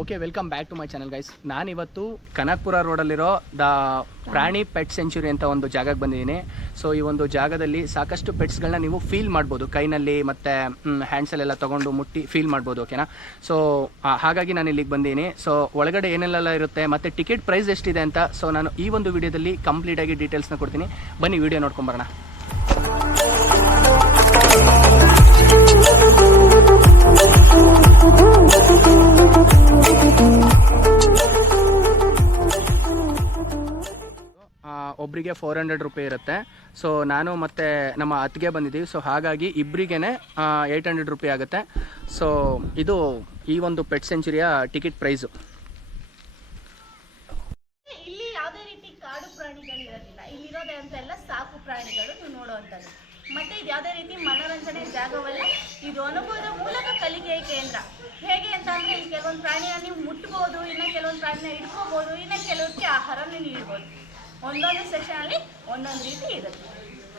Okay, welcome back to my channel guys. ನಾನಿವತ್ತು ಕನಕಪುರ ರೋಡಲ್ಲಿರೋ the Prani pet sanctuary ಅಂತ ಒಂದು ಜಾಗಕ್ಕೆ ಬಂದಿದ್ದೀನಿ. ಸೊ ಈ ಒಂದು ಜಾಗದಲ್ಲಿ ಸಾಕಷ್ಟು ಪೆಟ್ಸ್ಗಳನ್ನ ನೀವು ಫೀಲ್ ಮಾಡ್ಬೋದು, ಕೈನಲ್ಲಿ ಮತ್ತು ಹ್ಯಾಂಡ್ಸಲ್ಲೆಲ್ಲ ತೊಗೊಂಡು ಮುಟ್ಟಿ ಫೀಲ್ ಮಾಡ್ಬೋದು. ಓಕೆನಾ? ಸೊ ಹಾಗಾಗಿ ನಾನು ಇಲ್ಲಿಗೆ ಬಂದಿದ್ದೀನಿ. ಸೊ ಒಳಗಡೆ ಏನೆಲ್ಲ ಇರುತ್ತೆ ಮತ್ತು ಟಿಕೆಟ್ ಪ್ರೈಸ್ ಎಷ್ಟಿದೆ ಅಂತ ಸೊ ನಾನು ಈ ಒಂದು ವಿಡಿಯೋದಲ್ಲಿ ಕಂಪ್ಲೀಟಾಗಿ ಡೀಟೇಲ್ಸ್ನ ಕೊಡ್ತೀನಿ. ಬನ್ನಿ ವಿಡಿಯೋ ನೋಡ್ಕೊಂಬರೋಣ. ಒಬ್ಬರಿಗೆ 400 ರೂಪಾಯಿ ಇರುತ್ತೆ. ಸೊ ನಾನು ಮತ್ತು ನಮ್ಮ ಅತ್ತಿಗೆ ಬಂದಿದ್ದೀವಿ. ಸೊ ಹಾಗಾಗಿ ಇಬ್ಬರಿಗೇ 800 ರೂಪಾಯಿ ಆಗುತ್ತೆ. ಸೊ ಇದು ಈ ಒಂದು ಪೆಟ್ ಸೆಂಚುರಿಯ ಟಿಕೆಟ್ ಪ್ರೈಸು. ಇಲ್ಲಿ ಯಾವುದೇ ರೀತಿ ಕಾಡು ಪ್ರಾಣಿಗಳು ಇರೋದಿಲ್ಲ. ಇಲ್ಲಿರೋದೇ ಅಂತೆಲ್ಲ ಸಾಕು ಪ್ರಾಣಿಗಳು ನೀವು ನೋಡುವಂಥದ್ದು. ಮತ್ತೆ ಇದು ಯಾವುದೇ ರೀತಿ ಮನೋರಂಜನೆ ಜಾಗವಲ್ಲ, ಇದು ಅನುಭವದ ಮೂಲಕ ಕಲಿಕೆಯ ಕೇಂದ್ರ. ಹೇಗೆ ಅಂತ ಅಂದರೆ ಇಲ್ಲಿ ಕೆಲವೊಂದು ಪ್ರಾಣಿನ ನೀವು ಮುಟ್ಬೋದು, ಇನ್ನು ಕೆಲವೊಂದು ಪ್ರಾಣಿನ ಹಿಡ್ಕೋಬೋದು, ಇನ್ನು ಕೆಲವಕ್ಕೆ ಆಹಾರನ ನೀಡ್ಬೋದು. ಒಂದೊಂದು ಸೆಕ್ಷನಲ್ಲಿ ಒಂದೊಂದು ರೀತಿ ಇರುತ್ತೆ.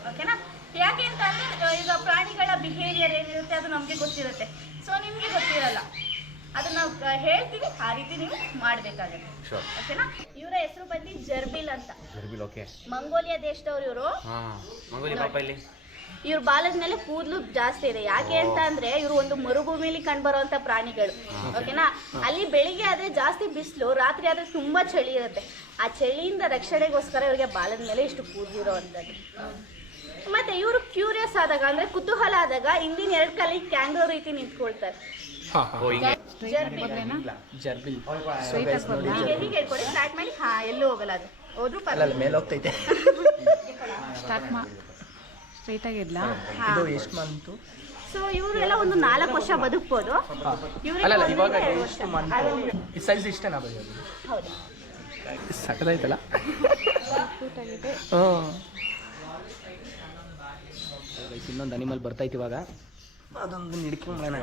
ಓಕೆನಾ? ಯಾಕೆ ಅಂತ ಅಂದರೆ ಈಗ ಪ್ರಾಣಿಗಳ ಬಿಹೇವಿಯರ್ ಏನಿರುತ್ತೆ ಅದು ನಮಗೆ ಗೊತ್ತಿರುತ್ತೆ. ಸೊ ನಿಮಗೆ ಗೊತ್ತಿರಲ್ಲ, ಅದು ನಾವು ಹೇಳ್ತೀವಿ, ಆ ರೀತಿ ನೀವು ಮಾಡಬೇಕಾಗುತ್ತೆ. ಓಕೆನಾ? ಇವರ ಹೆಸರು ಬಂದು ಜರ್ಬಿಲ್ ಅಂತ. ಮಂಗೋಲಿಯಾ ದೇಶದವ್ರು ಇವರು. ಇವ್ರ ಬಾಲದ ಮೇಲೆ ಕೂದಲು ಜಾಸ್ತಿ ಇದೆ. ಯಾಕೆ ಅಂತ ಅಂದ್ರೆ ಇವರು ಒಂದು ಮರುಭೂಮಿಲಿ ಕಂಡುಬರುವಂತ ಪ್ರಾಣಿಗಳು. ಓಕೆನಾ? ಅಲ್ಲಿ ಬೆಳಿಗ್ಗೆ ಆದ್ರೆ ಜಾಸ್ತಿ ಬಿಸಿಲು, ರಾತ್ರಿ ಆದ್ರೆ ತುಂಬಾ ಚಳಿ ಇರುತ್ತೆ. ಆ ಚಳಿಯಿಂದ ರಕ್ಷಣೆಗೋಸ್ಕರ ಇವರಿಗೆ ಬಾಲದ ಮೇಲೆ ಇಷ್ಟು ಕೂದಲಿರೋವಂಥದ್ದು. ಮತ್ತೆ ಇವರು ಕ್ಯೂರಿಯಸ್ ಆದಾಗ ಅಂದ್ರೆ ಕುತೂಹಲ ಆದಾಗ ಹಿಂದಿನ 2 ಕಾಲಿಗೆ ಕ್ಯಾಂಗೋ ರೀತಿ ನಿಂತ್ಕೊಳ್ತಾರೆ. ಸ್ಟಾರ್ಟ್ ಮಾಡಿ. ಎಲ್ಲೂ ಹೋಗಲ್ಲ, ಅದು ಹೋದ್ರು ಪರವಾಗಿಲ್ಲ, ಮೇಲೆ ಹೋಗ್ತೈತೆ. ಸೊ ಇವರೆಲ್ಲ ಒಂದು 4 ವರ್ಷ ಬದುಕ್ಬೋದು. ಸಕದಾಯ್ತಲ್ಲ. ಇನ್ನೊಂದು ಅನಿಮಲ್ ಬರ್ತೈತಿ ಇವಾಗ, ಅದೊಂದು ಹಿಡ್ಕೊಂಬೋಣ.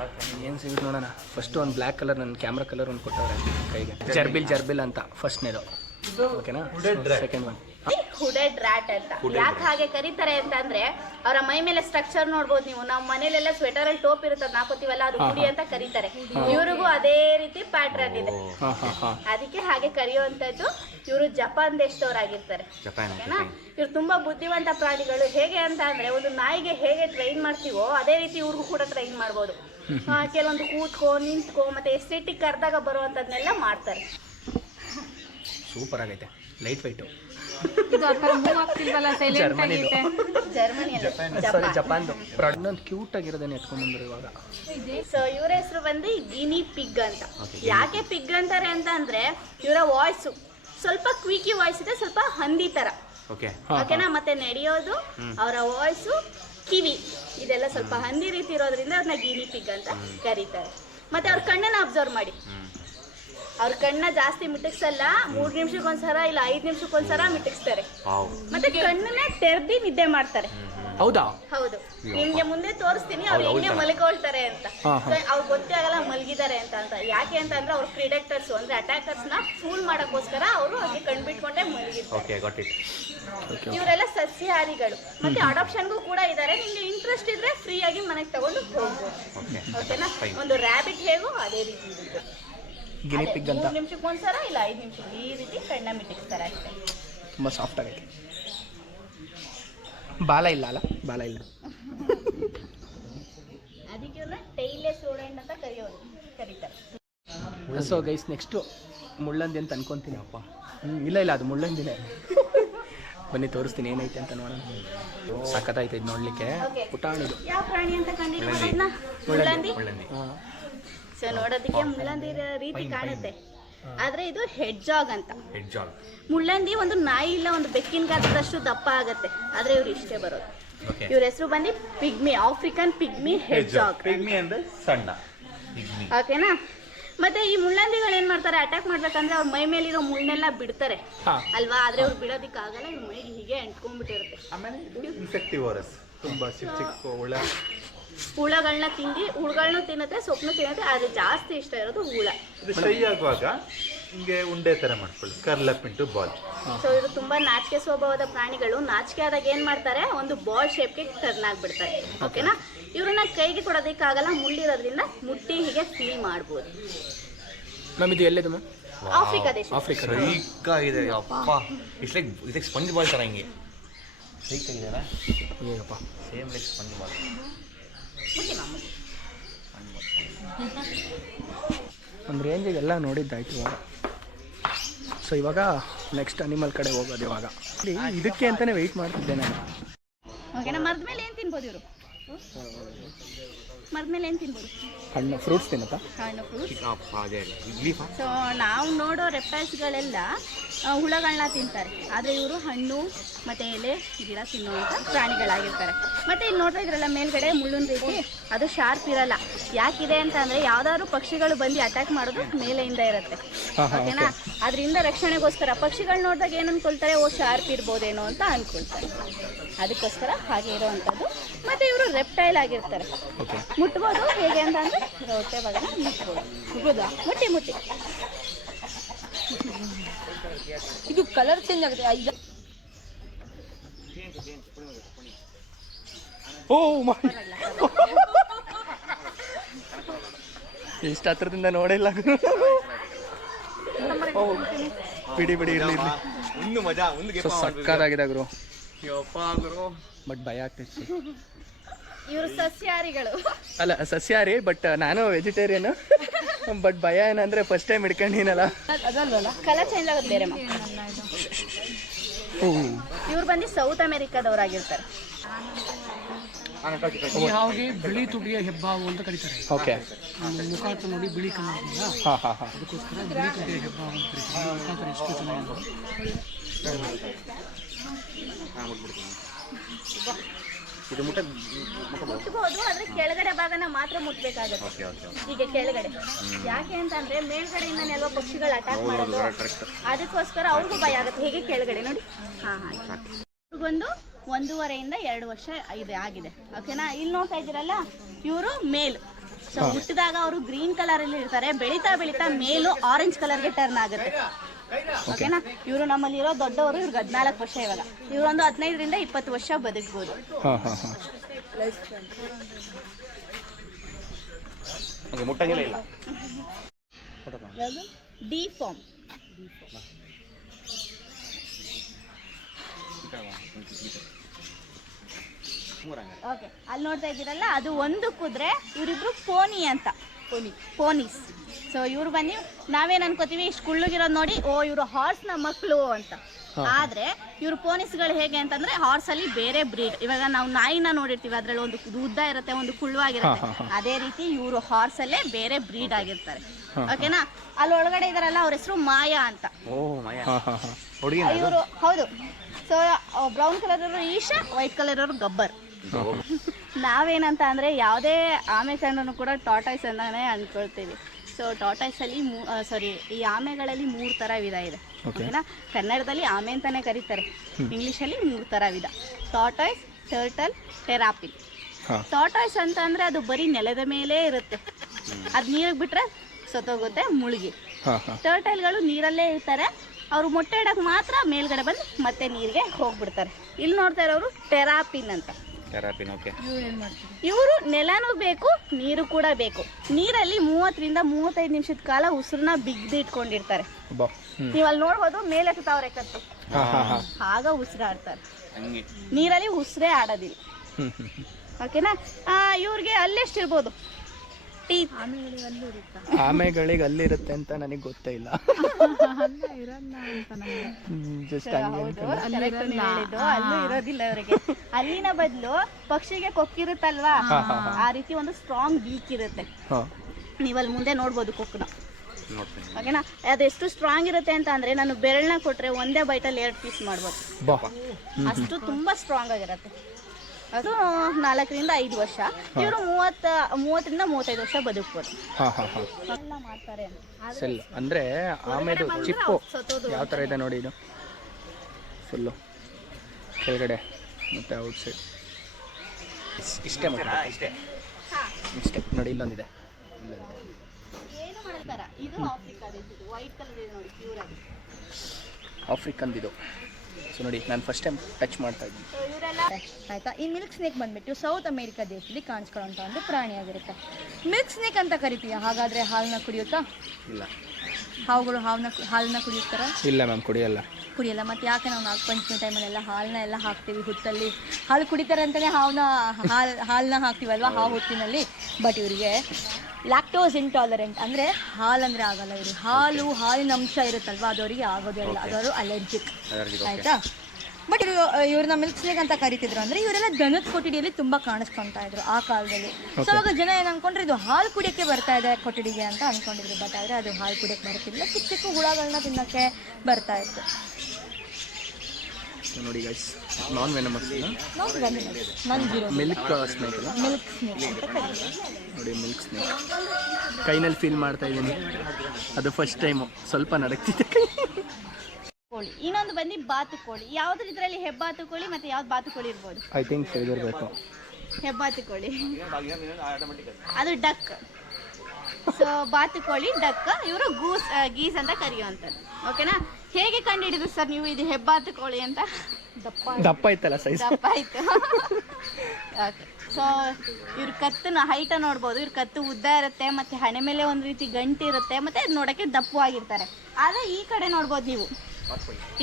ಏನು ಸಿಗುತ್ತೆ ನೋಡೋಣ. ಫಸ್ಟ್ ಒಂದು ಬ್ಲ್ಯಾಕ್ ಕಲರ್, ನನ್ನ ಕ್ಯಾಮ್ರಾ ಕಲರ್ ಒಂದು ಕೊಟ್ಟವ್ರೆ ಕೈಗೆ. ಜರ್ಬಿಲ್ ಅಂತ ಫಸ್ಟ್ನೇದು. ಓಕೆನಾ? ಸೆಕೆಂಡ್ ಒನ್ ಹುಡೆಡ್ ರ್ಯಾಟ್ ಅಂತ. ಯಾಕೆ ಹಾಗೆ ಕರೀತಾರೆ ಅಂತ ಅಂದ್ರೆ ಅವರ ಮೈ ಮೇಲೆ ಸ್ಟ್ರಕ್ಚರ್ ನೋಡ್ಬೋದು ನೀವು. ನಾವು ಮನೇಲೆಲ್ಲ ಸ್ವೆಟರ್ ಅಲ್ಲಿ ಟೋಪ್ ಇರುತ್ತೆ, ಹಾಕೋತೀವಲ್ಲ, ಅದು ಹುಡಿ ಅಂತ ಕರೀತಾರೆ. ಇವ್ರಿಗೂ ಅದೇ ರೀತಿ ಪ್ಯಾಟ್ರನ್ ಇದೆ, ಅದಕ್ಕೆ ಹಾಗೆ ಕರೆಯುವಂತದ್ದು. ಇವರು ಜಪಾನ್ ದೇಶದವರಾಗಿರ್ತಾರೆ. ಓಕೆನಾ? ಇವ್ರು ತುಂಬಾ ಬುದ್ಧಿವಂತ ಪ್ರಾಣಿಗಳು. ಹೇಗೆ ಅಂತ ಅಂದ್ರೆ ಒಂದು ನಾಯಿಗೆ ಹೇಗೆ ಟ್ರೈನ್ ಮಾಡ್ತೀವೋ ಅದೇ ರೀತಿ ಇವ್ರಿಗೂ ಕೂಡ ಟ್ರೈನ್ ಮಾಡ್ಬೋದು. ಕೆಲವೊಂದು ಕೂತ್ಕೋ, ನಿಂತ್ಕೋ, ಮತ್ತೆ ಎಸ್ಥೆಟಿಕ್ ಕರೆದಾಗ ಬರುವಂತದ್ನೆಲ್ಲ ಮಾಡ್ತಾರೆ. ಸೂಪರ್ ಆಗೈತೆ, ಲೈಟ್ ವೈಟ್. ಜಪಾನ್ ಇನ್ನೊಂದು ಕ್ಯೂಟ್ ಆಗಿರೋದನ್ನ ಎತ್ಕೊಂಡ್ ಬಂದ್ರು ಇವಾಗ. ಸೊ ಇವರ ಹೆಸರು ಬಂದು ಗಿನಿ ಪಿಗ್ ಅಂತ. ಯಾಕೆ ಪಿಗ್ ಅಂತಾರೆ ಅಂತ ಅಂದ್ರೆ ಇವರ ವಾಯ್ಸ್ ಸ್ವಲ್ಪ ಕ್ವಿಕಿ ವಾಯ್ಸ್ ಇದೆ, ಸ್ವಲ್ಪ ಹಂದಿ ತರ. ಓಕೆನಾ? ಮತ್ತೆ ನಡೆಯೋದು, ಅವರ ವಾಯ್ಸು, ಕಿವಿ ಇದೆಲ್ಲ ಸ್ವಲ್ಪ ಹಂದಿ ರೀತಿ ಇರೋದ್ರಿಂದ ಅವ್ರನ್ನ ಗಿನಿ ಪಿಗ್ ಅಂತ ಕರೀತಾರೆ. ಮತ್ತೆ ಅವ್ರ ಕಣ್ಣನ್ನ ಅಬ್ಸರ್ವ್ ಮಾಡಿ. ಅವ್ರ ಕಣ್ಣ ಜಾಸ್ತಿ ಮಿಟಕ್ಸಲ್ಲ, 3 ನಿಮಿಷಕ್ಕೊಂದ್ಸಲ ಇಲ್ಲ 5 ನಿಮಿಷಕ್ಕೊಂದ್ಸಲ ಮಿಟಕ್ಸ್ತಾರೆ. ಮತ್ತೆ ಕಣ್ಣನ್ನ ತೆರೆದಿ ನಿದ್ದೆ ಮಾಡ್ತಾರೆ. ಹೌದಾ? ಹೌದು. ನಿಮ್ಗೆ ಮುಂದೆ ತೋರಿಸ್ತೀನಿ ಅವ್ರು ಹಿಂಗೆ ಮಲ್ಕೊಳ್ತಾರೆ ಅಂತ. ಅವ್ರು ಗೊತ್ತೇ ಆಗಲ್ಲ ಮಲಗಿದ್ದಾರೆ ಅಂತ. ಯಾಕೆ ಅಂತ ಅಂದ್ರೆ ಅವ್ರ ಪ್ರಿಡೆಕ್ಟರ್ಸ್ ಅಂದ್ರೆ ಅಟ್ಯಾಕರ್ಸ್ ನ ಫೂಲ್ ಮಾಡಕ್ಕೋಸ್ಕರ ಅವರು ಹಾಗೆ ಕಣ್ಬಿಟ್ಕೊಂಡೆ ಮಲಗಿರ್ತಾರೆ. ಇವರೆಲ್ಲ ಸಸ್ಯಾಹಾರಿಗಳು. ಮತ್ತೆ ಅಡಾಪ್ಷನ್ಗೂ ಕೂಡ ಇದ್ದಾರೆ. ನಿಮ್ಗೆ ಇಂಟ್ರೆಸ್ಟ್ ಇದ್ರೆ ಫ್ರೀ ಆಗಿ ಮನೆಗೆ ತಗೊಂಡು ಹೋಗ್ಬೋದು. ಓಕೆನಾ? ಒಂದು ರ್ಯಾಬಿಟ್ ಹೇಗೋ ಅದೇ ರೀತಿ ಇರುತ್ತೆ. 3 ನಿಮಿಷಕ್ಕೊಂದ್ಸಲ ಇಲ್ಲ 5 ನಿಮಿಷಕ್ಕೆ ಈ ರೀತಿ ಕಣ್ಣ ಮಿಟಿಕ್ಸ್ತಾರೆ ಅಷ್ಟೇ. ತುಂಬ ಸಾಫ್ಟ್ ಆಗೈತೆ. ಬಾಲ ಇಲ್ಲ ಅಲ್ಲ? ಬಾಲ ಇಲ್ಲ, ಅದಕ್ಕೆ ಇವ್ರನ್ನ ಟೈಲೆಸ್ ರೋಡೆಂಟ್ ಅಂತ ಕರೀತಾರೆ. ಸೊ ಗೈಸ್, ನೆಕ್ಸ್ಟು ಮುಳ್ಳಂದಿ ಅಂತ ಅನ್ಕೊಂತೀನಿ. ಅಪ್ಪ ಇಲ್ಲ ಅದು ಮುಳ್ಳಂದಿನೇ. ಬನ್ನಿ ತೋರಿಸ್ತೀನಿ ಏನೈತೆ ಅಂತ ನೋಡೋಣ. ಸಖತ್ತಾಯ್ತು ಇದು ನೋಡ್ಲಿಕ್ಕೆ. ಪುಟಾಣಿದು ಯಾವ ಪ್ರಾಣಿ ಅಂತ ಕಂಡಿದ್ದೀವಿ? ಮುಳ್ಳಂದಿ. ಸೊ ನೋಡೋದಕ್ಕೆ ಮುಳ್ಳಂದಿ ರೀತಿ ಕಾಣುತ್ತೆ, ಆದ್ರೆ ಇದು ಹೆಡ್ಜಾಗ್ ಅಂತ. ಮುಳ್ಳಂದಿ ಒಂದು ನಾಯಿ ಇಲ್ಲ ಒಂದು ಬೆಕ್ಕಿನ ಗಾತ್ರದಷ್ಟು ದಪ್ಪ ಆಗತ್ತೆ, ಆದ್ರೆ ಇವ್ರು ಇಷ್ಟೇ ಬರೋದು. ಇವ್ರ ಹೆಸರು ಬಂದು ಪಿಗ್ಮಿ, ಆಫ್ರಿಕನ್ ಪಿಗ್ಮಿ ಹೆಡ್ಜಾಗ್. ಓಕೆನಾ? ಮತ್ತೆ ಈ ಮುಳ್ಳಂದಿಗಳು ಏನ್ ಮಾಡ್ತಾರೆ, ಅಟ್ಯಾಕ್ ಮಾಡ್ಬೇಕಂದ್ರೆ ಅವ್ರ ಮೈ ಮೇಲಿರೋ ಮುಳ್ಳೆಲ್ಲ ಬಿಡ್ತಾರೆ ಅಲ್ವಾ? ಆದ್ರೆ ಅವ್ರು ಬಿಡೋದಿಕ್ಕಾಗಲ್ಲ, ಇವ್ರ ಮೈಗೆ ಹೀಗೆ ಅಂಟ್ಕೊಂಡ್ಬಿಟ್ಟಿರುತ್ತೆ. ಹುಳಗಳನ್ನ ತಿಂದು ಹುಳುಗಳನ್ನೂ ತಿನ್ನುತ್ತೆ, ಸೊಪ್ಪನ್ನು ತಿನ್ನುತ್ತೆ. ಆದ್ರೆ ಜಾಸ್ತಿ ಇಷ್ಟ ಇರೋದು ಹುಳ. ಫ್ರೈ ಆಗುವಾಗ ಹಿಂಗೆ ಉಂಡೆ ತರ ಮಾಡ್ಕೊಳ್ಳಿ, ಕರ್ಲಪ್ ಇಂಟು ಬಾಲ್. ಸೊ ಇದು ತುಂಬಾ ನಾಚಿಕೆ ಸ್ವಭಾವದ ಪ್ರಾಣಿಗಳು. ನಾಚಿಕೆ ಆದಾಗ ಏನ್ ಮಾಡ್ತಾರೆ, ಒಂದು ಬಾಲ್ ಶೇಪ್ಗೆ ಟರ್ನ್ ಆಗ್ಬಿಡ್ತಾರೆ. ಓಕೆನಾ? ಇವ್ರನ್ನ ಕೈಗೆ ಕೊಡೋದಕ್ಕಾಗಲ್ಲ, ಮುಳ್ಳಿರೋದ್ರಿಂದ ಮುಟ್ಟಿ ಹೀಗೆ ಫೀಲ್ ಮಾಡ್ಬೋದು. ಮ್ಯಾಮ್ ಇದು ಎಲ್ಲಿದೆ ಮ್ಯಾಮ್? ಆಫ್ರಿಕಾ ದೇಶ. ಆಫ್ರಿಕಾ. ಸೈಕಾಗಿದೆ ಅಪ್ಪ. ಇಟ್ಸ್ ಲೈಕ್ ಸ್ಪಂಜ್ ಬಾಲ್ ಥರ ಹಿಂಗೆ ಸೈಕಾಗಿದೆಯಲ್ಲ. ಏನಪ್ಪ ಸೇಮ್ ಲೈಕ್ ಸ್ಪಂಜ್ ಬಾಲ್. ಒಂದು ರೇಂಜಿಗೆ ಎಲ್ಲ ನೋಡಿದ್ದಾಯ್ತು ಇವಾಗ. ಸೊ ಇವಾಗ ನೆಕ್ಸ್ಟ್ ಅನಿಮಲ್ ಕಡೆ ಹೋಗೋದು ಇವಾಗ. ಇದಕ್ಕೆ ಅಂತಲೇ ವೆಯ್ಟ್ ಮಾಡ್ತಿದ್ದೆ ನಾನು. ಓಕೆನಾ, ಮರದ ಮೇಲೆ ಏನು ತಿನ್ಬೋದು ಇವರು? ಮರದ ಮೇಲೆ ಏನು ತಿನ್ಬೋದು? ಹಣ್ಣು ಫ್ರೂಟ್ಸ್ ತಿನ್ನತ್ತಾ? ಹಣ್ಣು ಫ್ರೂಟ್ಸ್. ಅದೇ ಇಡ್ಲಿ. ಸೊ ನಾವು ನೋಡೋ ರೆಪ್ಟೈಲ್ಸ್ಗಳೆಲ್ಲ ಹುಳಗಳನ್ನ ತಿಂತಾರೆ, ಆದರೆ ಇವರು ಹಣ್ಣು ಮತ್ತು ಎಲೆ ಗಿಡ ತಿನ್ನುವಂಥ ಪ್ರಾಣಿಗಳಾಗಿರ್ತಾರೆ. ಮತ್ತು ಇಲ್ಲಿ ನೋಡ್ತಾ ಇದ್ರಲ್ಲ ಮೇಲ್ಗಡೆ ಮುಳ್ಳಿನ ರೀತಿ, ಅದು ಶಾರ್ಪ್ ಇರಲ್ಲ. ಯಾಕಿದೆ ಅಂತ ಅಂದರೆ ಯಾವ್ದಾದ್ರು ಪಕ್ಷಿಗಳು ಬಂದು ಅಟ್ಯಾಕ್ ಮಾಡೋದು ಮೇಲೆಯಿಂದ ಇರುತ್ತೆ. ಓಕೆನಾ, ಅದರಿಂದ ರಕ್ಷಣೆಗೋಸ್ಕರ ಪಕ್ಷಿಗಳು ನೋಡಿದಾಗ ಏನು ಅಂದ್ಕೊಳ್ತಾರೆ, ಓ ಶಾರ್ಪ್ ಇರ್ಬೋದೇನೋ ಅಂತ ಅಂದ್ಕೊಳ್ತಾರೆ. ಅದಕ್ಕೋಸ್ಕರ ಹಾಗೆ ಇರೋವಂಥದ್ದು. ಮತ್ತು ಇವರು ರೆಪ್ಟೈಲ್ ಆಗಿರ್ತಾರೆ. ಮುಟ್ಬೋದು ಹೇಗೆ ಅಂತ ಅಂದರೆ ಹೊಟ್ಟೆ ಭಾಗನ ಮುಟ್ಬೋದು. ಮುಟ್ಬೋದಾ? ಮುಟ್ಟಿ ಮುಟ್ಟಿ. ಇದು ಕಲರ್ ಚೇಂಜ್ ಆಗುತ್ತೆ. ಓ ಮೈ, ಇಷ್ಟು ಹತ್ರದಿಂದ ನೋಡಿಲ್ಲ. ಬಿಡಿ ಬಿಡಿ, ಇರಲಿ ಇರಲಿ. ಒಂದು ಮಜಾ, ಒಂದು ಸೊ ಸಕ್ಕತ್ತಾಗಿದೆ ಗುರು. ಗುರು. ಬಟ್ ಭಯ ಆಗ್ತೈತಿ. ಇವರು ಸಸ್ಯಾಹಾರಿಗಳು. ಅಲ್ಲ ಸಸ್ಯಾಹಾರಿ, ಬಟ್ ನಾನು ವೆಜಿಟೇರಿಯನ್. ಬಟ್ ಭಯ ಏನಂದ್ರೆ ಫಸ್ಟ್ ಟೈಮ್ ಹಿಡ್ಕೊಂಡಿನಲ್ಲ. ಕಲರ್ ಚೇಂಜ್ ಆಗೋದು ಬೇರೆ. ಇವ್ರು ಬಂದು ಸೌತ್ ಅಮೆರಿಕಾದವರಾಗಿರ್ತಾರೆ. ಹಾಗೆ ಬಿಳಿ ತುಟಿಯ ಹೆಬ್ಬಾವು ಅಂತ ಕರೀತಾರೆ. ಓಕೆ. ಮುಖಾಂತ ನೋಡಿ ಬಿಳಿ ಕಲರ್, ಹಾಂ ಹಾಂ ಹಾಂ. ಅದಕ್ಕೋಸ್ಕರ ಬಿಳಿ ತುಟಿಯ ಹೆಬ್ಬಾವು ಅಂತ ಕರೀತಾರೆ. ಮುಖಾಂತರ ಎಷ್ಟು ಚೆನ್ನಾಗಿದೆ. ಇದು ಮುಟ್ಟ ಮುಟ್ಬೋದು, ಆದ್ರೆ ಕೆಳಗಡೆ ಭಾಗನ ಮಾತ್ರ ಮುಟ್ಬೇಕಾಗುತ್ತೆ. ಹೀಗೆ ಕೆಳಗಡೆ. ಯಾಕೆ ಅಂತಂದ್ರೆ ಮೇಲ್ಗಡೆಯಿಂದ ನೆಲವ ಪಕ್ಷಿಗಳು ಅಟ್ಯಾಕ್ ಮಾಡೋದು, ಅದಕ್ಕೋಸ್ಕರ ಅವ್ರಿಗೂ ಭಯ ಆಗುತ್ತೆ. ಹೇಗೆ ಕೆಳಗಡೆ ನೋಡಿ. ಇವ್ರಿಗೊಂದು 1.5 ಇಂದ 2 ವರ್ಷ ಆಗಿದೆ. ಓಕೆನಾ, ಇಲ್ಲಿ ನೋಡ್ತಾ ಇದ್ದೀರಲ್ಲ, ಇವರು ಮೇಲ್. ಸೊ ಹುಟ್ಟಿದಾಗ ಅವರು ಗ್ರೀನ್ ಕಲರ್ ಅಲ್ಲಿ ಇರ್ತಾರೆ. ಬೆಳೀತಾ ಬೆಳೀತಾ ಮೇಲು ಆರೆಂಜ್ ಕಲರ್ಗೆ ಟರ್ನ್ ಆಗುತ್ತೆ. ಓಕೆನಾ, ಇವರು ನಮ್ಮಲ್ಲಿರೋ ದೊಡ್ಡವರು. ಇವ್ರಿಗೆ 14 ವರ್ಷ ಇವಾಗ. ಇವರೊಂದು 15 ರಿಂದ 20 ವರ್ಷ ಬದುಕಬಹುದು. ಮುಟ್ಟಂಗಿಲ್ಲ ಇಲ್ಲ. D pharm. ಓಕೆ, ಅಲ್ಲಿ ನೋಡ್ತಾ ಇದ್ದೀರಲ್ಲ, ಅದು ಒಂದು ಕುದುರೆ. ಇವರಿಬ್ರು ಪೋನಿ ಅಂತ, ಪೋನೀಸ್. ಸೊ ಇವ್ರು ಬಂದು ನಾವೇನು ಅನ್ಕೋತೀವಿ, ಇಷ್ಟು ಕುಳ್ಳುಗಿರೋದು ನೋಡಿ, ಓ ಇವರು ಹಾರ್ಸ್ನ ಮಕ್ಕಳು ಅಂತ. ಆದ್ರೆ ಇವ್ರು ಪೋನಿಸ್ಗಳು ಹೇಗೆ ಅಂತಂದ್ರೆ ಹಾರ್ಸ್ ಅಲ್ಲಿ ಬೇರೆ ಬ್ರೀಡ್. ಇವಾಗ ನಾವು ನಾಯಿನ ನೋಡಿರ್ತೀವಿ, ಅದ್ರಲ್ಲಿ ಒಂದು ಉದ್ದ ಇರುತ್ತೆ, ಒಂದು ಕುಳ್ಳುವಾಗಿರುತ್ತೆ. ಅದೇ ರೀತಿ ಇವರು ಹಾರ್ಸ್ ಅಲ್ಲೇ ಬೇರೆ ಬ್ರೀಡ್ ಆಗಿರ್ತಾರೆ. ಓಕೆನಾ, ಅಲ್ಲಿ ಒಳಗಡೆ ಇದಾರಲ್ಲ, ಅವ್ರ ಹೆಸರು ಮಾಯಾ ಅಂತ. ಇವರು ಹೌದು. ಸೊ ಬ್ರೌನ್ ಕಲರ್ ಅವರು ಈಶಾ, ವೈಟ್ ಕಲರ್ ಅವರು ಗಬ್ಬರ್. ನಾವೇನಂತ ಅಂದ್ರೆ ಯಾವುದೇ ಆಮೆ ಕಂಡ್ರೂ ಕೂಡ ಟಾಟಾಯ್ಸ್ ಅಂತಾನೆ ಅನ್ಕೊಳ್ತೀವಿ. ಸೊ ಟಾಟಾಯ್ಸಲ್ಲಿ ಈ ಆಮೆಗಳಲ್ಲಿ 3 ಥರ ವಿಧ ಇದೆ. ಓಕೆನಾ, ಕನ್ನಡದಲ್ಲಿ ಆಮೆ ಅಂತಾನೆ ಕರೀತಾರೆ, ಇಂಗ್ಲೀಷಲ್ಲಿ 3 ಥರ ವಿಧ: ಟಾಟಾಯ್ಸ್, ಟರ್ಟಲ್, ಟೆರಾಪಿನ್. ಟಾಟಾಯ್ಸ್ ಅಂತ ಅಂದರೆ ಅದು ಬರೀ ನೆಲದ ಮೇಲೆ ಇರುತ್ತೆ, ಅದು ನೀರಿಗೆ ಬಿಟ್ಟರೆ ಸತ್ತೋಗುತ್ತೆ ಮುಳುಗಿ. ಟರ್ಟಲ್ಗಳು ನೀರಲ್ಲೇ ಇರ್ತಾರೆ, ಅವರು ಮೊಟ್ಟೆ ಇಡೋಕೆ ಮಾತ್ರ ಮೇಲ್ಗಡೆ ಬಂದು ಮತ್ತೆ ನೀರಿಗೆ ಹೋಗ್ಬಿಡ್ತಾರೆ. ಇಲ್ಲಿ ನೋಡ್ತಾ ಇರೋರು ಟೆರಾಪಿನ್ ಅಂತ. ಇವರು ನೆಲನೂ ಬೇಕು, ನೀರು ಕೂಡ ಬೇಕು. ನೀರಲ್ಲಿ 30 ರಿಂದ 35 ನಿಮಿಷದ ಕಾಲ ಉಸಿರನ್ನ ಬಿಗ್ದು ಇಟ್ಕೊಂಡಿರ್ತಾರೆ. ನೀವು ಅಲ್ಲಿ ನೋಡ್ಬೋದು, ಮೇಲೆ ಎತ್ತವ್ರೆ ಕತ್ತು, ಆಗ ಉಸಿರಾಡ್ತಾರೆ. ನೀರಲ್ಲಿ ಉಸಿರೇ ಆಡೋದಿಲ್ಲ. ಓಕೆನಾ, ಇವ್ರಿಗೆ ಅಲ್ಲೆಷ್ಟಿರ್ಬೋದು? ಆಮೆಗಳಿಗೆ ಅಲ್ಲಿರುತ್ತೆ ಅಂತ ನನಗೆ ಗೊತ್ತೇ ಇಲ್ಲ. ಅಲ್ಲೂ ಇರೋದಿಲ್ಲ ಅವರಿಗೆ. ಅಲ್ಲಿನ ಬದಲು ಪಕ್ಷಿಗೆ ಕೊಕ್ಕಿರುತ್ತಲ್ವಾ, ಆ ರೀತಿ ಒಂದು ಸ್ಟ್ರಾಂಗ್ ಬೀಕ್ ಇರುತ್ತೆ. ನೀವಲ್ಲಿ ಮುಂದೆ ನೋಡ್ಬೋದು ಕೊಕ್ಕನ. ಓಕೆನಾ, ಅದೆಷ್ಟು ಸ್ಟ್ರಾಂಗ್ ಇರುತ್ತೆ ಅಂತ ಅಂದ್ರೆ, ನಾನು ಬೆರಳನ್ನ ಕೊಟ್ರೆ ಒಂದೇ ಬೈಟಲ್ಲಿ 2 ಪೀಸ್ ಮಾಡ್ಬೋದು. ಅಷ್ಟು ತುಂಬಾ ಸ್ಟ್ರಾಂಗ್ ಆಗಿರುತ್ತೆ. ಅದು 4 ರಿಂದ 5 ವರ್ಷ. ಇವರು 30 ರಿಂದ 35 ವರ್ಷ ಬದುಕ್ಬೋದು. ಮಾಡ್ತಾರೆ ಸೆಲ್ ಅಂದ್ರೆ ಆಮೇಲೆ ಚಿಪ್ಪು ಯಾವ ಥರ ಇದೆ ನೋಡಿ. ಇದು ಫುಲ್ಲು ಕೆಳಗಡೆ ಮತ್ತೆ ಔಟ್ ಸೈಡ್ ಇಷ್ಟೇ ಇಷ್ಟೇ ನೋಡಿ. ಇಲ್ಲೊಂದಿದೆ, ಏನು ಮಾಡ್ತಾರ. ಇದು ಆಫ್ರಿಕಾ, ವೈಟ್ ಕಲರ್ ಇದೆ ನೋಡಿ, ಪ್ಯೂರ್ ಆಗಿ ಆಫ್ರಿಕನ್ದಿದು. ಸೊ ನೋಡಿ ನಾನು ಫಸ್ಟ್ ಟೈಮ್ ಟಚ್ ಮಾಡ್ತಾ ಇದ್ದೀನಿ. ಸೊ ಇವರೆಲ್ಲ ಆಯ್ತಾ. ಈ ಮಿಲ್ಕ್ ಸ್ನೇಕ್ ಬಂದ್ಬಿಟ್ಟು ಸೌತ್ ಅಮೇರಿಕಾ ದೇಶದಲ್ಲಿ ಕಾಣಿಸ್ಕೊಳ್ಳೋಂಥ ಒಂದು ಪ್ರಾಣಿಯಾಗಿರುತ್ತೆ. ಮಿಲ್ಕ್ ಸ್ನೇಕ್ ಅಂತ ಕರಿತೀಯ, ಹಾಗಾದರೆ ಹಾಲನ್ನ ಕುಡಿಯುತ್ತಾ? ಇಲ್ಲ. ಹಾವುಗಳು ಹಾಲನ್ನ ಕುಡಿಯುತ್ತಾರ? ಇಲ್ಲ ಮ್ಯಾಮ್, ಕುಡಿಯಲ್ಲ. ಕುಡಿಯಲ್ಲ. ಮತ್ತು ಯಾಕೆ ನಾವು ನಾಗಪಂಚಮಿ ಟೈಮಲ್ಲೆಲ್ಲ ಹಾಲನ್ನ ಹಾಕ್ತೀವಿ ಹುತ್ತಲ್ಲಿ? ಹಾಲು ಕುಡಿತಾರೆ ಅಂತಲೇ ಹಾಲನ್ನ ಹಾಕ್ತೀವಲ್ವ ಹಾವು ಹುತ್ತಿನಲ್ಲಿ. ಬಟ್ ಇವರಿಗೆ ಲ್ಯಾಕ್ಟೋಸ್ ಇಂಟಾಲರೆಂಟ್, ಅಂದರೆ ಹಾಲಂದರೆ ಆಗಲ್ಲ ಇವ್ರಿಗೆ. ಹಾಲಿನ ಅಂಶ ಇರುತ್ತಲ್ವ ಅದು ಅವರಿಗೆ ಆಗೋದೇ ಇಲ್ಲ, ಅದವರು ಅಲರ್ಜಿಕ್. ಆಯಿತಾ. ಬಟ್ ಇವ್ರನ್ನ ಮಿಲ್ಕ್ ಸ್ನೇಕ್ ಅಂತ ಕರಿತಿದ್ರು. ಅಂದರೆ ಇವರೆಲ್ಲ ದನದ ಕೊಠಡಿಯಲ್ಲಿ ತುಂಬ ಕಾಣಿಸ್ಕೊತಾ ಇದ್ರು ಆ ಕಾಲದಲ್ಲಿ. ಸೊ ಅವಾಗ ಜನ ಏನು ಅನ್ಕೊಂಡ್ರೆ ಇದು ಹಾಲು ಕುಡಿಯೋಕ್ಕೆ ಬರ್ತಾ ಇದೆ ಕೊಠಡಿಗೆ ಅಂತ ಅಂದ್ಕೊಂಡಿದ್ರು. ಬಟ್ ಆದರೆ ಅದು ಹಾಲು ಕುಡಿಯೋಕ್ಕೆ ಬರ್ತಿಲ್ಲ, ಚಿಕ್ಕ ಚಿಕ್ಕ ಹುಳಗಳನ್ನ ತಿನ್ನೋಕ್ಕೆ ಬರ್ತಾ ಇತ್ತು. ನೋಡಿ ಗೈಸ್, ನಾನ್ ವೆನಮಸ್ ನಂಜಿರೋ ಮಿಲ್ಕ್ ಸ್ನೇಕ್. ಮಿಲ್ಕ್ ಸ್ನೇಕ್ ಅಂತ ಕರೀತಾರೆ. ನೋಡಿ ಮಿಲ್ಕ್ ಸ್ನೇಕ್ ಕೈನಲ್ಲಿ ಫೀಲ್ ಮಾಡ್ತಾ ಇದ್ದೀನಿ. ಅದು ಫಸ್ಟ್ ಟೈಮು, ಸ್ವಲ್ಪ ನಡಕ್ತಿದೆ ಕೈ. ಕೋಳಿ. ಇನ್ನೊಂದು ಬಂದು ಬಾತುಕೋಳಿ. ಯಾವ್ದ್ರ ಇದರಲ್ಲಿ ಹೆಬ್ಬಾತುಕೋಳಿ ಮತ್ತೆ ಯಾವ್ದು ಬಾತುಕೋಳಿ ಇರ್ಬೋದು? ಐ ಥಿಂಕ್ ಇದಿರಬೇಕು ಹೆಬ್ಬಾತುಕೋಳಿ, ಅದು ಡಕ್. ಸೊ ಬಾತುಕೋಳಿ, ಡಕ್, ಇವರು ಗೀಸ್ ಅಂತ ಕರೆಯುವಂಥದ್ದು. ಓಕೆನಾ? ಹೇಗೆ ಕಂಡುಹಿಡಿದ್ರು ಸರ್ ನೀವು ಇದು ಹೆಬ್ಬಾತುಕೋಳಿ ಅಂತ? ದಪ್ಪ ಇತ್ತಲ್ಲ ಸೈಜ್. ದಪ್ಪ ಆಯ್ತು. ಓಕೆ. ಸೊ ಇವ್ರ ಕತ್ತನ ಹೈಟ ನೋಡ್ಬೋದು. ಇವ್ರ ಕತ್ತು ಉದ್ದ ಇರುತ್ತೆ, ಮತ್ತೆ ಹಣೆ ಮೇಲೆ ಒಂದು ರೀತಿ ಗಂಟು ಇರುತ್ತೆ, ಮತ್ತೆ ನೋಡೋಕ್ಕೆ ದಪ್ಪವಾಗಿರ್ತಾರೆ. ಆದರೆ ಈ ಕಡೆ ನೋಡ್ಬೋದು ನೀವು,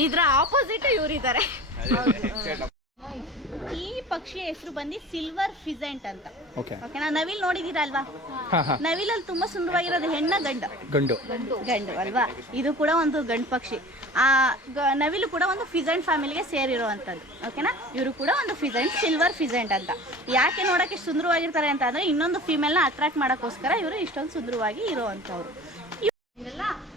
ಇದ್ರ ಆಪೋಸಿಟ್ ಇವರಿದ್ದಾರೆ. ಈ ಪಕ್ಷಿಯ ಹೆಸರು ಬಂದು ಸಿಲ್ವರ್ ಫಿಸೆಂಟ್ ಅಂತ. ಓಕೆನಾ? ನವಿಲ್ ನೋಡಿದೀರಲ್ವಾ? ನವಿಲಲ್ಲಿ ತುಂಬಾ ಸುಂದರವಾಗಿರೋದು ಹೆಣ್ಣ ಗಂಡು ಅಲ್ವಾ? ಇದು ಕೂಡ ಒಂದು ಗಂಡು ಪಕ್ಷಿ. ಆ ನವಿಲು ಕೂಡ ಒಂದು ಫಿಸೆಂಟ್ ಫ್ಯಾಮಿಲಿಗೆ ಸೇರಿರುವಂಥದ್ದು. ಓಕೆನಾ? ಇವರು ಕೂಡ ಒಂದು ಫಿಸೆಂಟ್, ಸಿಲ್ವರ್ ಫಿಸೆಂಟ್ ಅಂತ. ಯಾಕೆ ನೋಡೋಕ್ಕೆ ಸುಂದರವಾಗಿರ್ತಾರೆ ಅಂತ ಅಂದರೆ ಇನ್ನೊಂದು ಫೀಮೇಲ್ನ ಅಟ್ರಾಕ್ಟ್ ಮಾಡೋಕ್ಕೋಸ್ಕರ ಇವರು ಇಷ್ಟೊಂದು ಸುಂದರವಾಗಿ ಇರುವಂಥವ್ರು.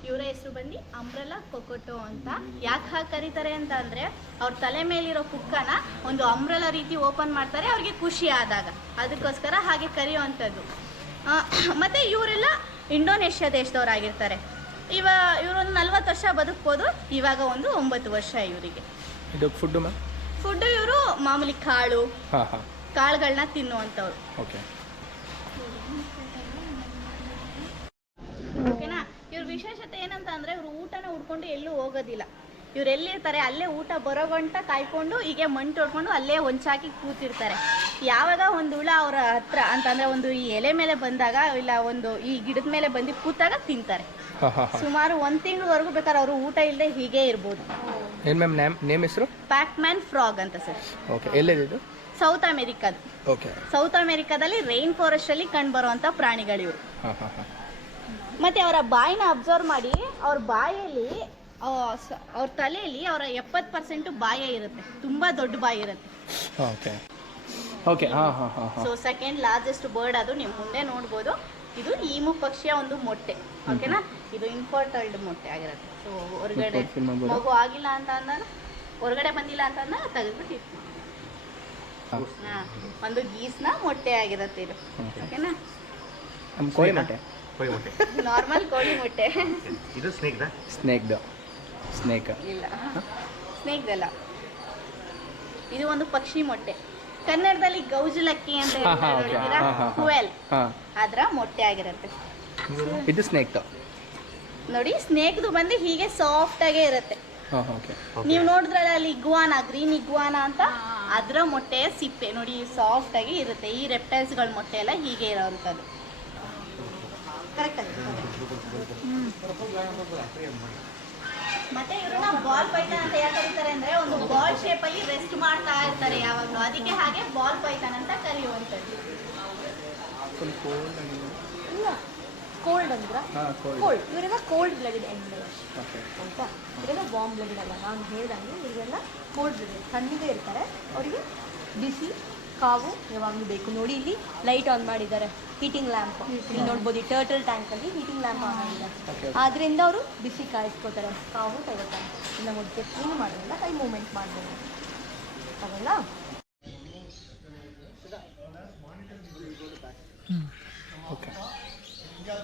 ಇವರ ಹೆಸರು ಬಂದು ಅಂಬ್ರೆಲಾ ಕೊಕೊಟೋ ಅಂತ. ಯಾಕೆ ಹಾಗೆ ಕರೀತಾರೆ ಅಂತ ಅಂದರೆ ಅವ್ರ ತಲೆ ಮೇಲಿರೋ ಕುಕ್ಕನ ಒಂದು ಅಂಬ್ರೆಲಾ ರೀತಿ ಓಪನ್ ಮಾಡ್ತಾರೆ ಅವ್ರಿಗೆ ಖುಷಿ ಆದಾಗ, ಅದಕ್ಕೋಸ್ಕರ ಹಾಗೆ ಕರೆಯುವಂಥದ್ದು. ಮತ್ತು ಇವರೆಲ್ಲ ಇಂಡೋನೇಷ್ಯಾ ದೇಶದವರಾಗಿರ್ತಾರೆ. ಇವರೊಂದು 40 ವರ್ಷ ಬದುಕ್ಬೋದು. ಇವಾಗ ಒಂದು 9 ವರ್ಷ ಇವರಿಗೆ. ಇದು ಫುಡ್ಡು ಇವರು ಮಾಮೂಲಿ ಕಾಳುಗಳನ್ನ ತಿನ್ನುವಂಥವ್ರು. ಓಕೆನಾ? ಇವ್ರ ವಿಶೇಷತೆ ಏನಂತ ಅಂದರೆ ಇವರು ಊಟನ ಉಡ್ಕೊಂಡು ಎಲ್ಲೂ ಹೋಗೋದಿಲ್ಲ. ಇವ್ರು ಎಲ್ಲಿರ್ತಾರೆ ಅಲ್ಲೇ ಊಟ ಬರೋ ಗಂಟ ಕಾಯ್ಕೊಂಡು ಹೀಗೆ ಮಣ್ಣು ತೊಡ್ಕೊಂಡು ಅಲ್ಲೇ ಹೊಂಚಾಕಿ ಕೂತಿರ್ತಾರೆ. ಯಾವಾಗ ಒಂದು ಹುಳ ಅವರ ಹತ್ರ ಅಂತಂದರೆ ಒಂದು ಈ ಎಲೆ ಮೇಲೆ ಬಂದಾಗ, ಇಲ್ಲ ಒಂದು ಈ ಗಿಡದ ಮೇಲೆ ಬಂದು ಕೂತಾಗ ತಿಂತಾರೆ. ಸುಮಾರು 1 ತಿಂಗಳವರೆಗೂ ಬೇಕಾದ್ರೆ ಅವರು ಊಟ ಇಲ್ಲದೆ ಹೀಗೆ ಇರ್ಬೋದು. ಏನು ಮ್ಯಾಮ್ ನೇಮ್ ಹೆಸರು? ಪ್ಯಾಕ್ಮ್ಯಾನ್ ಫ್ರಾಗ್ ಅಂತ ಸರ್. ಓಕೆ. ಎಲ್ಲಿದೆ? ಸೌತ್ ಅಮೆರಿಕಾದ. ಓಕೆ. ಸೌತ್ ಅಮೆರಿಕಾದಲ್ಲಿ ರೈನ್ ಫಾರೆಸ್ಟಲ್ಲಿ ಕಂಡುಬರುವಂಥ ಪ್ರಾಣಿಗಳಿವರು. ಮತ್ತು ಅವರ ಬಾಯಿನ ಅಬ್ಸರ್ವ್ ಮಾಡಿ, ಅವ್ರ ಬಾಯಲ್ಲಿ ಅವ್ರ ತಲೆಯಲ್ಲಿ ಅವರ 70% ಬಾಯೇ ಇರುತ್ತೆ. ತುಂಬ ದೊಡ್ಡ ಬಾಯಿ ಇರುತ್ತೆ. Okay. So second largest bird ಅದು ನಿಮ್ಮ ಮುಂದೆ ನೋಡ್ಬೋದು. ಇದು ಈಮು ಪಕ್ಷಿಯ ಒಂದು ಮೊಟ್ಟೆ. ಓಕೆನಾ? ಇದು ಇನ್ಫರ್ಟೈಲ್ಡ್ ಮೊಟ್ಟೆ ಆಗಿರುತ್ತೆ. ಸೊ ಹೊರಗಡೆ ಮಗು ಆಗಿಲ್ಲ ಅಂತ ಅಂದಾಗ, ಹೊರಗಡೆ ಬಂದಿಲ್ಲ ಅಂತ ಅಂದಾಗ ತೆಗೆದ್ಬಿಟ್ಟು ಇತ್ತು. ಒಂದು ಗೀಸ್ನ ಮೊಟ್ಟೆ ಆಗಿರುತ್ತೆ ಇದು. ಓಕೆನಾ? ಕೋಳಿ ಮೊಟ್ಟೆ, ನಾರ್ಮಲ್ ಕೋಳಿ ಮೊಟ್ಟೆ. ಇದು ಸ್ನೇಕ್ ಇಲ್ಲ, ಸ್ನೇಕ್ದಲ್ಲ. ಇದು ಒಂದು ಪಕ್ಷಿ ಮೊಟ್ಟೆ. ಕನ್ನಡದಲ್ಲಿ ಗೌಜುಲಕ್ಕಿ ಅಂತ ಹೇಳ್ತೀರಾ, ಕುವೆಲ್, ಅದರ ಮೊಟ್ಟೆ ಆಗಿರುತ್ತೆ. ಇದು ಸ್ನೇಕ್ ನೋಡಿ. ಸ್ನೇಕ್ದು ಬಂದು ಹೀಗೆ ಸಾಫ್ಟ್ ಆಗೇ ಇರುತ್ತೆ. ನೀವು ನೋಡಿದ್ರಲ್ಲ ಅಲ್ಲಿ ಇಗ್ವಾನಾ, ಗ್ರೀನ್ ಇಗ್ವಾನಾ ಅಂತ, ಅದರ ಮೊಟ್ಟೆಯ ಸಿಪ್ಪೆ ನೋಡಿ ಸಾಫ್ಟ್ ಆಗಿ ಇರುತ್ತೆ. ಈ ರೆಪ್ಟೈಲ್ಸ್ಗಳ ಮೊಟ್ಟೆ ಎಲ್ಲ ಹೀಗೆ ಇರೋವಂಥದ್ದು. ಕರೆಕ್ಟ್ ಆಗಿ. ಮತ್ತೆ ಇವ್ರನ್ನ ಬಾಲ್ ಪೈಥಾನ್ ಅಂತ ಯಾಕೆ ಕರೀತಾರೆ ಅಂದ್ರೆ ಒಂದು ಬಾಲ್ ಶೇಪ್ ಅಲ್ಲಿ ರೆಸ್ಟ್ ಮಾಡ್ತಾ ಇರ್ತಾರೆ ಯಾವಾಗಲೂ, ಅದಕ್ಕೆ ಹಾಗೆ ಬಾಲ್ ಪೈಥಾನ್ ಅಂತ ಕರೆಯುವಂಥದ್ದು. ಕೋಲ್ಡ್ ಅಂದ್ರೆ ಕೋಲ್ಡ್. ಇವರೆಲ್ಲ ಕೋಲ್ಡ್ ಬ್ಲಡೆಡ್ ಎನಿಮಲ್ಸ್ ಆಯ್ತಾ? ಇವರೆಲ್ಲ ವಾರ್ಮ್ ಬ್ಲಡೆಡ್ ಅಲ್ಲ. ನಾನು ಹೇಳ್ದಂಗೆ ಇವರೆಲ್ಲ ಕೋಲ್ಡ್ ಬ್ಲಡೆಡ್, ತಣ್ಣಗೆ ಇರ್ತಾರೆ. ಅವರಿಗೆ ಬಿಸಿ ಕಾವು ಯಾವಾಗಲೂ ಬೇಕು. ನೋಡಿ ಇಲ್ಲಿ ಲೈಟ್ ಆನ್ ಮಾಡಿದ್ದಾರೆ, ಹೀಟಿಂಗ್ ಲ್ಯಾಂಪ್. ಇಲ್ಲಿ ನೋಡ್ಬೋದು, ಈ ಟರ್ಟಲ್ ಟ್ಯಾಂಕಲ್ಲಿ ಹೀಟಿಂಗ್ ಲ್ಯಾಂಪ್ ಆನ್ ಆಗಿದೆ. ಆದ್ದರಿಂದ ಅವರು ಬಿಸಿ ಕಾಯಿಸ್ಕೋತಾರೆ, ಕಾವು ತೆಗೋತಾರೆ. ಇನ್ನು ಮುದ್ದೆ ಕ್ಲೀನ್ ಮಾಡೋದ್ರಿಂದ ಕೈ ಮೂವ್ಮೆಂಟ್ ಮಾಡ್ಬೋದು ಅವೆಲ್ಲ.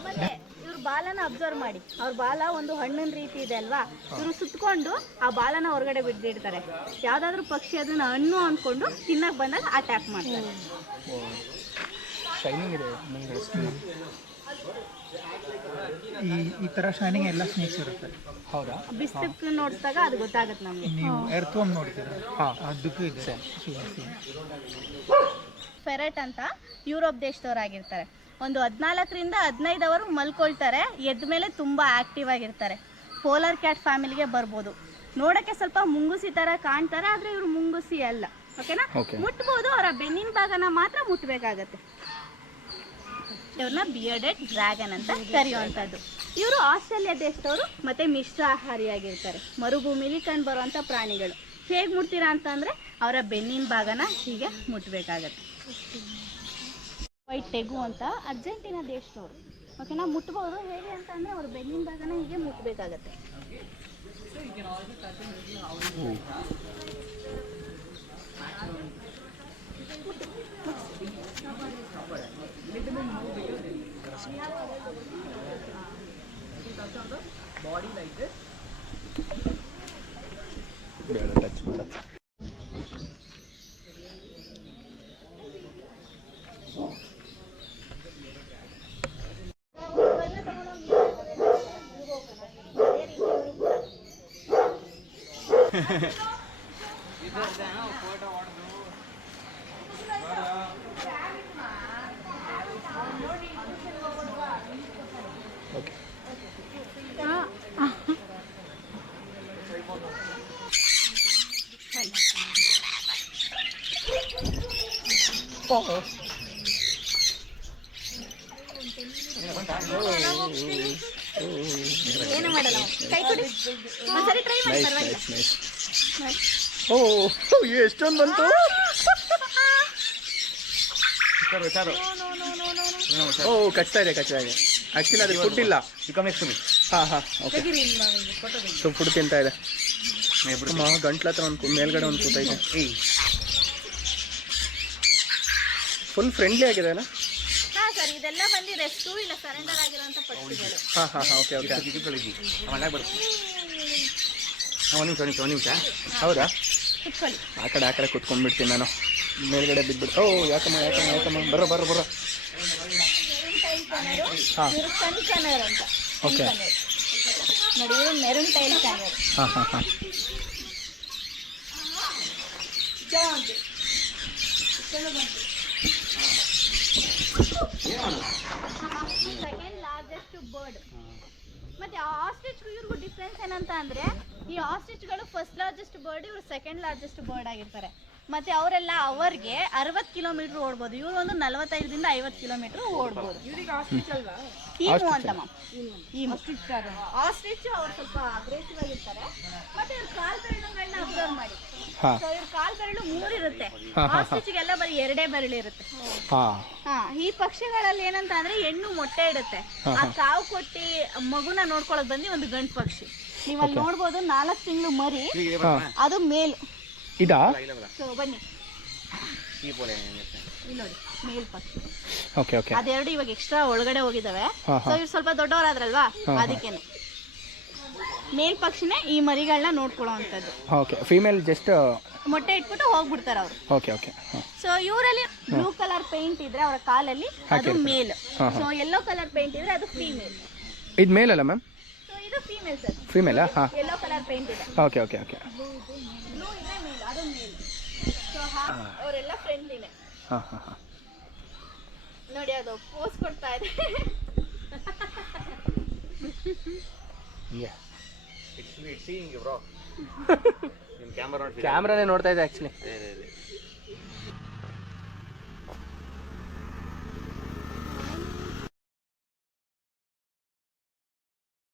ಮತ್ತೆ ಇವ್ರ ಬಾಲನ ಅಬ್ಸರ್ವ್ ಮಾಡಿ. ಅವ್ರ ಬಾಲ ಒಂದು ಹಣ್ಣಿನ ರೀತಿ ಇದೆ ಅಲ್ವಾ? ಇವರು ಸುತ್ತಕೊಂಡು ಆ ಬಾಲನ ಹೊರಗಡೆ ಬಿಡ್ದಿಡ್ತಾರೆ. ಯಾವ್ದಾದ್ರು ಪಕ್ಷಿ ಅದನ್ನ ಹಣ್ಣು ಅಂದ್ಕೊಂಡು ತಿನ್ನಕ್ ಬಂದಾಗ ಅಟ್ಯಾಕ್ ಮಾಡ್ತಾರೆ. ಶೈನಿಂಗ್ ಇದೆ. ಈ ಥರ ಶೈನಿಂಗ್ ಎಲ್ಲ ಸ್ನೇಕ್ಸ್ ಇರುತ್ತೆ. ಹೌದಾ? ಬಿಸ್ತಿಕ್ ನೋಡಿದಾಗ ಅದು ಗೊತ್ತಾಗುತ್ತೆ ನಮಗೆ. ನೀವು ಎರ್ಥೋಮ್ ನೋಡ್ತೀರಾ, ಹಾಂ. ಅದಕ್ಕೂ ಇದೆ. ಫೆರೆಟ್ ಅಂತ ಯುರೋಪ್ ದೇಶದವರಾಗಿರ್ತಾರೆ. ಒಂದು 14ರಿಂದ 15 ಅವರು ಮಲ್ಕೊಳ್ತಾರೆ, ಎದ್ದ ಮೇಲೆ ತುಂಬ ಆ್ಯಕ್ಟಿವ್ ಆಗಿರ್ತಾರೆ. ಪೋಲಾರ್ ಕ್ಯಾಟ್ ಫ್ಯಾಮಿಲಿಗೆ ಬರ್ಬೋದು. ನೋಡೋಕ್ಕೆ ಸ್ವಲ್ಪ ಮುಂಗುಸಿ ಥರ ಕಾಣ್ತಾರೆ, ಆದರೆ ಇವರು ಮುಂಗುಸಿ ಅಲ್ಲ. ಓಕೆನಾ? ಮುಟ್ಬೋದು, ಅವರ ಬೆನ್ನಿನ ಭಾಗನ ಮಾತ್ರ ಮುಟ್ಟಬೇಕಾಗತ್ತೆ. ಇವ್ರನ್ನ ಬಿಯರ್ಡೆಡ್ ಡ್ರ್ಯಾಗನ್ ಅಂತ ಕರೆಯುವಂಥದ್ದು. ಇವರು ಆಸ್ಟ್ರೇಲಿಯಾ ದೇಶದವರು ಮತ್ತು ಮಿಶ್ರಾಹಾರಿಯಾಗಿರ್ತಾರೆ. ಮರುಭೂಮಿಲಿ ಕಂಡು ಬರುವಂಥ ಪ್ರಾಣಿಗಳು. ಹೇಗೆ ಮುಟ್ತೀರಾ ಅಂತಂದರೆ ಅವರ ಬೆನ್ನಿನ ಭಾಗನ ಹೀಗೆ ಮುಟ್ಟಬೇಕಾಗತ್ತೆ. ವೈಟ್ ಟೆಗು ಅಂತ ಅರ್ಜೆಂಟೀನಾ ದೇಶದವರು. ಓಕೆನಾ? ಮುಟ್ಬೋದು. ಹೇಗೆ ಅಂತ ಅಂದರೆ ಅವ್ರ ಬೆನ್ನಿನ ಭಾಗನ ಹೀಗೆ ಮುಟ್ಟಬೇಕಾಗತ್ತೆ. ಏನು ಮಾಡಲ್ಲ, ಕೈ ಕೊಡಿ, ಒಂದ್ಸರಿ ಟ್ರೈ ಮಾಡಿ, ಪರವಾಗಿಲ್ಲ. ಓ ಎಷ್ಟೊಂದು ಬಂತು. ಓ ಕಚ್ತಾ ಇದೆ. ಆ್ಯಕ್ಚುಲಿ ಅದ್ರ ಫುಡ್ ಇಲ್ಲ. ಹಾಂ ಹಾಂ, ಓಕೆ. ಸೊ ಫುಡ್ ತಿಂತಾ ಇದೆ. ಗಂಟ್ಲ ಹತ್ರ ಒಂದು ಮೇಲ್ಗಡೆ ಒಂದು ಕೂತೈತೆ. ಫುಲ್ ಫ್ರೆಂಡ್ಲಿ ಆಗಿದೆ ಅಲ್ಲ? ಹಾಂ ಸರ್, ಇದೆಲ್ಲ ಬಂದು ರೆಸ್ಕ್ಯೂ ಇಲ್ಲ ಸರೆಂಡರ್ ಆಗಿರುವಂಥ ಪಕ್ಷಿಗಳು. ಹಾಂ ಓಕೆ. ಒಂದು ನಿಮಿಷ. ಹೌದಾ? ಕುತ್ಕೊಳ್ಳಿ. ಆ ಕಡೆ ಕುತ್ಕೊಂಡ್ಬಿಡ್ತೀನಿ ನಾನು. ಮೇಲ್ಗಡೆ ಬಿದ್ದುಬಿಟ್ಟು. ಓ ಯಾಕಮ್ಮ ಬರ್ರ. ಹಾಂ, ಇವರು ಸನ್ ಕನರ್ ಅಂತ. ಓಕೆ. ನೋಡಿ, ಇವರು ಮೆರೂನ್ ಟೈಲ್ ಕನರ್. ಹಾಂ. Second largest bird. ಮತ್ತೆ ಆಸ್ಟ್ರಿಚ್ ಇವ್ರಿಗೂ ಡಿಫ್ರೆನ್ಸ್ ಏನಂತ ಅಂದ್ರೆ, ಈ ಆಸ್ಟ್ರಿಚ್ಗಳು ಫಸ್ಟ್ ಲಾರ್ಜೆಸ್ಟ್ ಬರ್ಡ್, ಇವರು ಸೆಕೆಂಡ್ ಲಾರ್ಜೆಸ್ಟ್ ಬರ್ಡ್ ಆಗಿರ್ತಾರೆ. ಮತ್ತೆ ಅವರೆಲ್ಲ ಅವರ್ಗೆ 60 ಕಿಲೋಮೀಟರ್ ಓಡ್ಬೋದು. ಇವರು ಒಂದು 45ರಿಂದ 50 ಕಿಲೋಮೀಟರ್ ಓಡ್ಬೋದು. ಈಮು ಅಂತಮ್ಮ. ಆಸ್ಟ್ರಿಚ್ ಅವ್ರು ಸ್ವಲ್ಪ ಅಗ್ರೆಸಿವ್ ಆಗಿರ್ತಾರೆ. ಮತ್ತೆ ಇವ್ರ ಕಾಲ್ ಬೆರಳುಗಳನ್ನ ಅಬ್ಸರ್ವ್ ಮಾಡಿ. ಸೊ ಇವ್ರ ಕಾಲ್ ಬೆರಳು 3 ಇರುತ್ತೆ. ಆಸ್ಟ್ರಿಚ್ಗೆಲ್ಲ ಬರೀ 2 ಬೆರಳು ಇರುತ್ತೆ. ಈ ಪಕ್ಷಿಗಳಲ್ಲಿ ಏನಂತ ಅಂದ್ರೆ ಹೆಣ್ಣು ಮೊಟ್ಟೆ ಇಡುತ್ತೆ. ಆ ಕಾವು ಕೊಟ್ಟಿ ಮಗುನ ನೋಡ್ಕೊಳಕ್ ಬಂದು ಒಂದು ಗಂಡು ಪಕ್ಷಿ. ನೀವಲ್ಲಿ ನೋಡ್ಬೋದು, 4 ತಿಂಗಳು ಮರಿ, ಅದು ಮೇಲ್. ಇದಾ? ಸೊ ಬನ್ನಿ, ಇಲ್ಲಿ ನೋಡಿ, ಮೇಲ್ ಪಕ್ಷಿ. ಓಕೆ. ಅದೆರಡು ಇವಾಗ ಎಕ್ಸ್ಟ್ರಾ ಒಳಗಡೆ ಹೋಗಿದಾವೆ. ಸೊ ಇವ್ರು ಸ್ವಲ್ಪ ದೊಡ್ಡವರಾದ್ರಲ್ವಾ, ಅದಕ್ಕೇನೆ ಮೇಲ್ ಪಕ್ಷಿನೇ ಈ ಮರಿಗಳನ್ನ ನೋಡ್ಕೊಳ್ಳೋ ಅಂತದ್ದು. ಓಕೆ. ಫೀಮೇಲ್ ಜಸ್ಟ್ ಮೊಟ್ಟೆ ಇಟ್ಬಿಟ್ಟು ಹೋಗ್ಬಿಡ್ತಾರೆ ಅವರು. ಓಕೆ. ಸೊ ಇವರಲ್ಲಿ ಬ್ಲೂ ಕಲರ್ ಪೇಂಟ್ ಇದ್ರೆ ಅವರ ಕಾಲಲ್ಲಿ, ಅದು ಮೇಲ್. ಸೊ ಯೆಲ್ಲೋ ಕಲರ್ ಪೇಂಟ್ ಇದ್ರೆ ಅದು ಫೀಮೇಲ್. ಇದು ಮೇಲ್ ಅಲ್ಲ ಮ್ಯಾಮ್? ಸೊ ಇದು ಫೀಮೇಲ್ ಸರ್. ಫೀಮೇಲಾ? ಹಾಂ. ಯೆಲ್ಲೋ ಕಲರ್ ಪೇಂಟ್ ಇದೆ. ಓಕೆ. ಬ್ಲೂ ಇದೆ, ಮೇಲ್, ಅದು ಮೇಲ್. ಸೊ ಅವರೆಲ್ಲ ಫ್ರೆಂಡ್ಲಿನೇ. ಹಾಂ. ನೋಡಿ, ಅದು ಪೋಸ್ ಕೊಡ್ತಾ ಇದೆ. ಕ್ಯಾಮ್ರಾನೇ ನೋಡ್ತಾ ಇದೆ ಆ್ಯಕ್ಚುಲಿ.